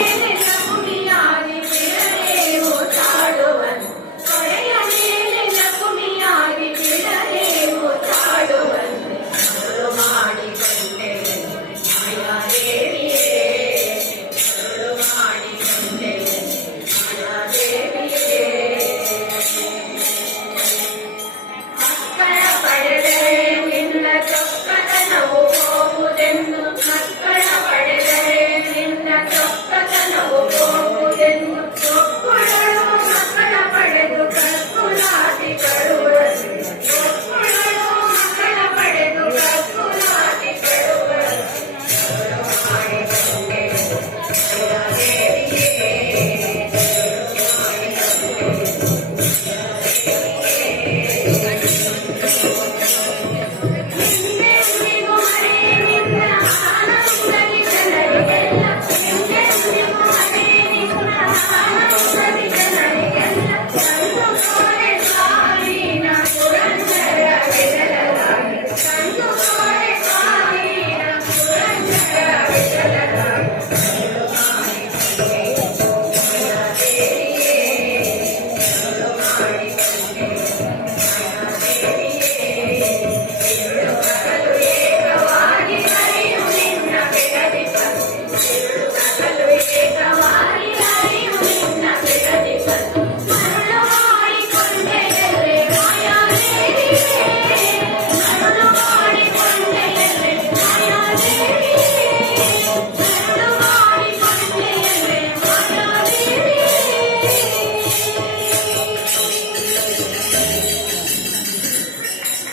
Amen.